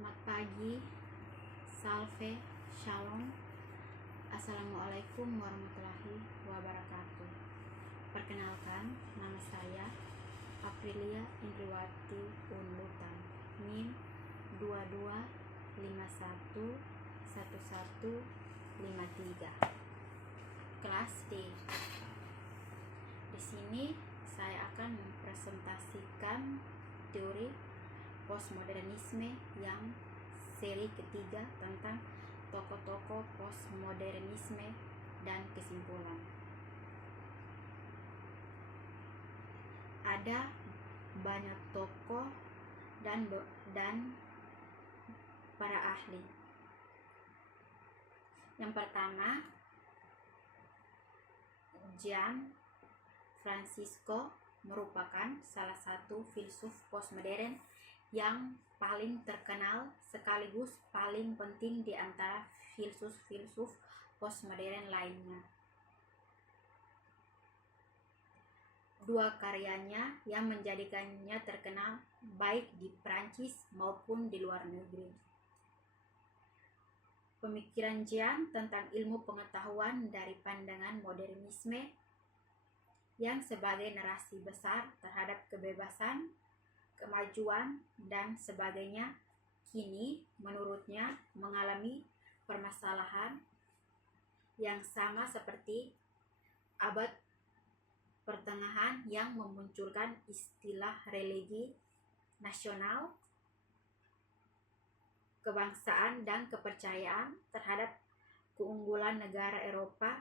Selamat pagi, salve, shalom, assalamualaikum warahmatullahi wabarakatuh. Perkenalkan, nama saya Aprilia Indriwati Unlutan, NIM 22511153, kelas D. Di sini saya akan mempresentasikan teori postmodernisme yang seri ketiga tentang tokoh-tokoh postmodernisme dan kesimpulan. Ada banyak tokoh dan para ahli. Yang pertama, Gian Francisco merupakan salah satu filsuf postmodern yang paling terkenal sekaligus paling penting di antara filsuf-filsuf postmodern lainnya. Dua karyanya yang menjadikannya terkenal baik di Prancis maupun di luar negeri. Pemikiran Gian tentang ilmu pengetahuan dari pandangan modernisme yang sebagai narasi besar terhadap kebebasan, kemajuan, dan sebagainya, kini menurutnya mengalami permasalahan yang sama seperti abad pertengahan yang memunculkan istilah religi nasional, kebangsaan, dan kepercayaan terhadap keunggulan negara Eropa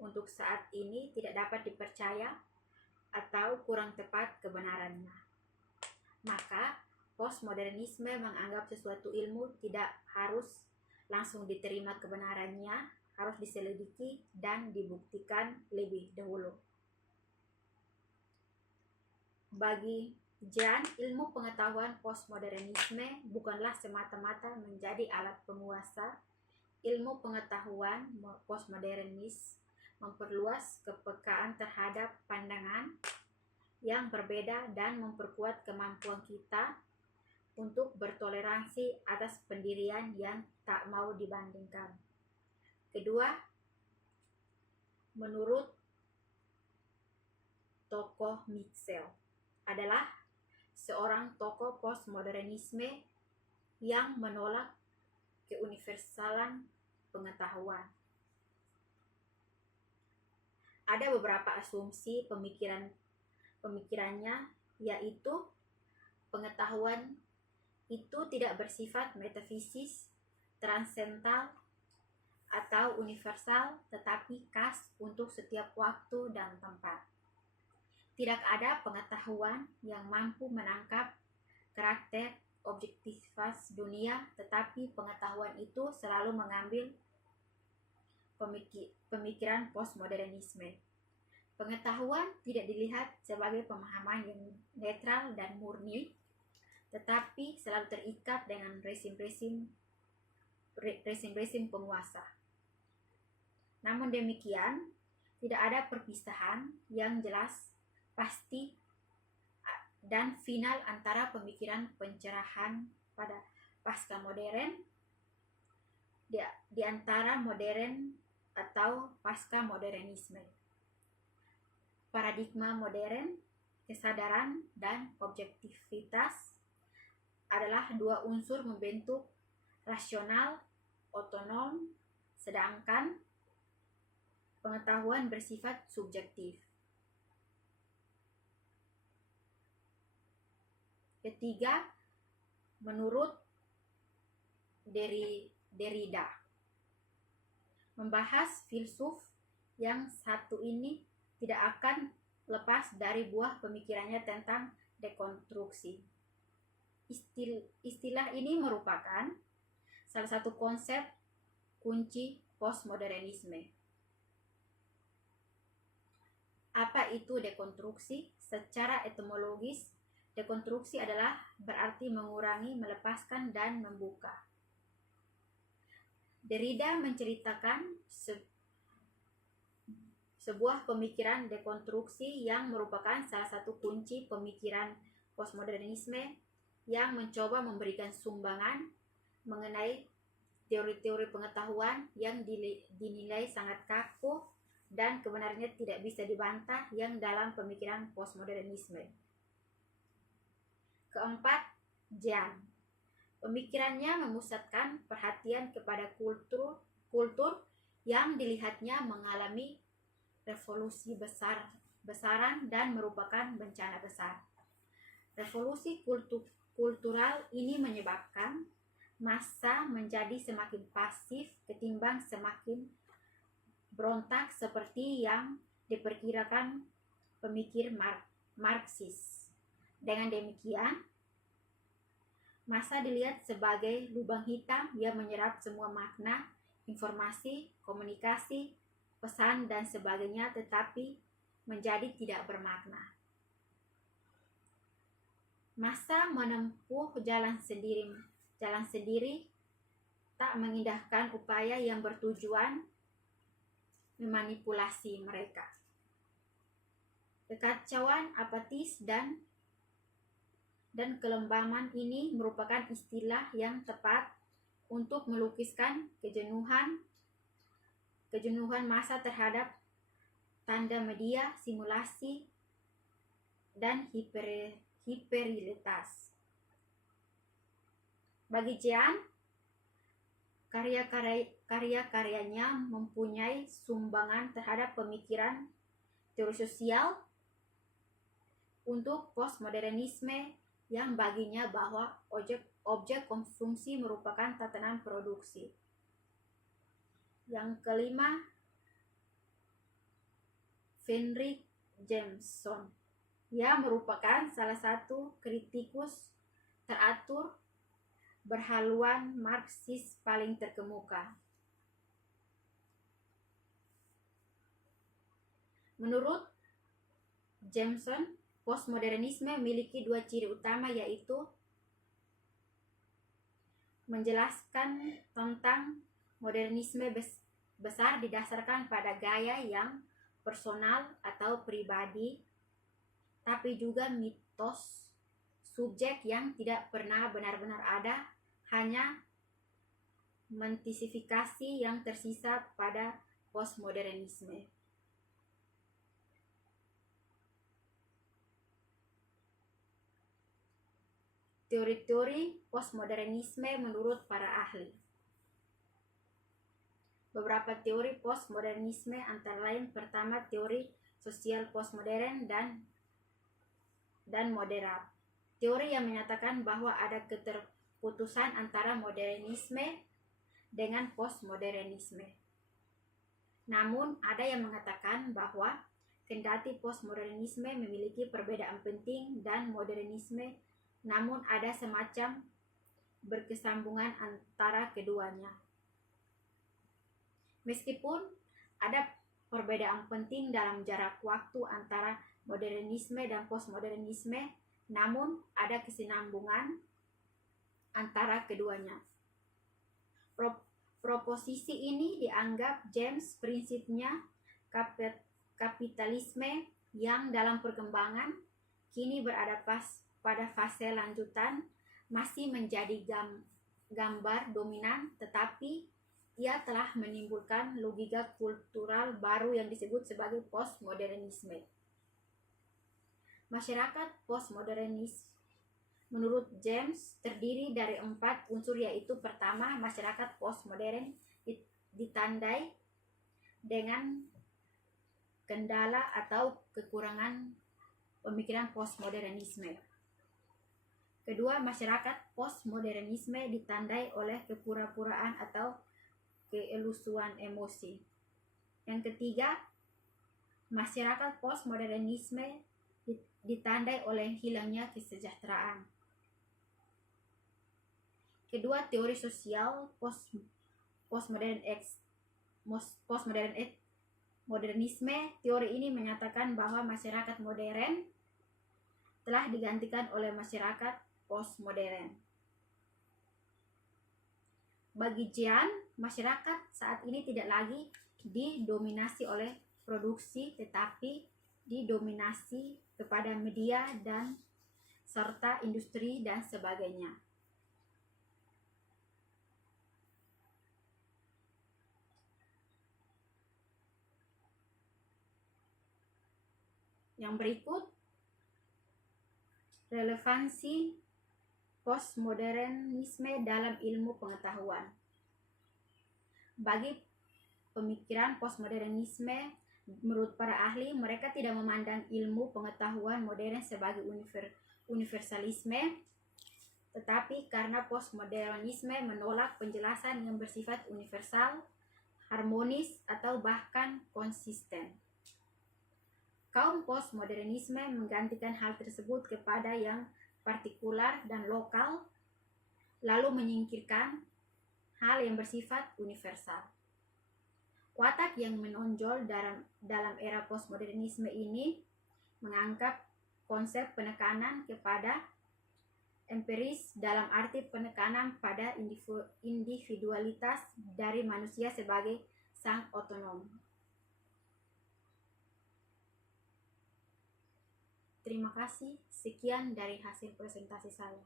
untuk saat ini tidak dapat dipercaya atau kurang tepat kebenarannya. Maka postmodernisme menganggap sesuatu ilmu tidak harus langsung diterima kebenarannya, harus diselidiki dan dibuktikan lebih dahulu. Bagi Gian, ilmu pengetahuan postmodernisme bukanlah semata-mata menjadi alat penguasa. Ilmu pengetahuan postmodernis memperluas kepekaan terhadap pandangan yang berbeda dan memperkuat kemampuan kita untuk bertoleransi atas pendirian yang tak mau dibandingkan. Kedua, menurut tokoh Mitchell adalah seorang tokoh postmodernisme yang menolak keuniversalan pengetahuan. Ada beberapa asumsi pemikirannya, yaitu pengetahuan itu tidak bersifat metafisis, transendental, atau universal, tetapi khas untuk setiap waktu dan tempat. Tidak ada pengetahuan yang mampu menangkap karakter objektivitas dunia, tetapi pengetahuan itu selalu mengambil pemikiran postmodernisme. Pengetahuan tidak dilihat sebagai pemahaman yang netral dan murni, tetapi selalu terikat dengan rezim-rezim penguasa. Namun demikian, tidak ada perpisahan yang jelas, pasti, dan final antara pemikiran pencerahan pada pasca modern di antara modern atau pasca modernisme. Paradigma modern, kesadaran, dan objektivitas adalah dua unsur membentuk rasional otonom, sedangkan pengetahuan bersifat subjektif. Ketiga, menurut Derrida, membahas filsuf yang satu ini tidak akan lepas dari buah pemikirannya tentang dekonstruksi. Istilah ini merupakan salah satu konsep kunci postmodernisme. Apa itu dekonstruksi? Secara etimologis, dekonstruksi adalah berarti mengurangi, melepaskan, dan membuka. Derrida menceritakan sebuah pemikiran dekonstruksi yang merupakan salah satu kunci pemikiran postmodernisme yang mencoba memberikan sumbangan mengenai teori-teori pengetahuan yang dinilai sangat kaku dan kebenarannya tidak bisa dibantah yang dalam pemikiran postmodernisme. Keempat, Jean. Pemikirannya memusatkan perhatian kepada kultur yang dilihatnya mengalami revolusi besaran dan merupakan bencana besar. Revolusi kultural ini menyebabkan massa menjadi semakin pasif ketimbang semakin berontak seperti yang diperkirakan pemikir Marxis. Dengan demikian, massa dilihat sebagai lubang hitam yang menyerap semua makna, informasi, komunikasi, pesan, dan sebagainya, tetapi menjadi tidak bermakna. Massa menempuh jalan sendiri, tak mengindahkan upaya yang bertujuan memanipulasi mereka. Kekacauan, apatis, dan kelembaman ini merupakan istilah yang tepat untuk melukiskan kejenuhan massa terhadap tanda media, simulasi, dan hiperrealitas. Bagi Jean, karya-karyanya mempunyai sumbangan terhadap pemikiran teori sosial untuk postmodernisme yang baginya bahwa objek konsumsi merupakan tatanan produksi. Yang kelima, Fredric Jameson. Ia merupakan salah satu kritikus teratur berhaluan Marxis paling terkemuka. Menurut Jameson, postmodernisme memiliki dua ciri utama, yaitu menjelaskan tentang modernisme besar didasarkan pada gaya yang personal atau pribadi, tapi juga mitos subjek yang tidak pernah benar-benar ada, hanya mentisifikasi yang tersisa pada postmodernisme. Teori-teori postmodernisme menurut para ahli. Beberapa teori postmodernisme antara lain: pertama, teori sosial postmodern dan moderat. Teori yang menyatakan bahwa ada keterputusan antara modernisme dengan postmodernisme. Namun, ada yang mengatakan bahwa kendati postmodernisme memiliki perbedaan penting dan modernisme, namun ada semacam berkesambungan antara keduanya. Meskipun ada perbedaan penting dalam jarak waktu antara modernisme dan postmodernisme, namun ada kesinambungan antara keduanya. Proposisi ini dianggap James prinsipnya kapitalisme yang dalam perkembangan kini berada pada fase lanjutan, masih menjadi gambar dominan, tetapi ia telah menimbulkan logika kultural baru yang disebut sebagai postmodernisme. Masyarakat postmodernis menurut James terdiri dari 4 unsur, yaitu pertama, masyarakat postmodern ditandai dengan kendala atau kekurangan pemikiran postmodernisme. Kedua, masyarakat postmodernisme ditandai oleh kepura-puraan atau keelusuan emosi. Yang ketiga, masyarakat postmodernisme ditandai oleh hilangnya kesejahteraan. Kedua, teori sosial postmodernisme. Teori ini menyatakan bahwa masyarakat modern telah digantikan oleh masyarakat postmodern. Bagi Jean, masyarakat saat ini tidak lagi didominasi oleh produksi, tetapi didominasi kepada media dan serta industri dan sebagainya. Yang berikut, relevansi postmodernisme dalam ilmu pengetahuan. Bagi pemikiran postmodernisme, menurut para ahli, mereka tidak memandang ilmu pengetahuan modern sebagai universalisme, tetapi karena postmodernisme menolak penjelasan yang bersifat universal, harmonis, atau bahkan konsisten. Kaum postmodernisme menggantikan hal tersebut kepada yang partikular dan lokal, lalu menyingkirkan hal yang bersifat universal. Watak yang menonjol dalam era postmodernisme ini mengangkat konsep penekanan kepada empiris dalam arti penekanan pada individualitas dari manusia sebagai sang otonom. Terima kasih. Sekian dari hasil presentasi saya.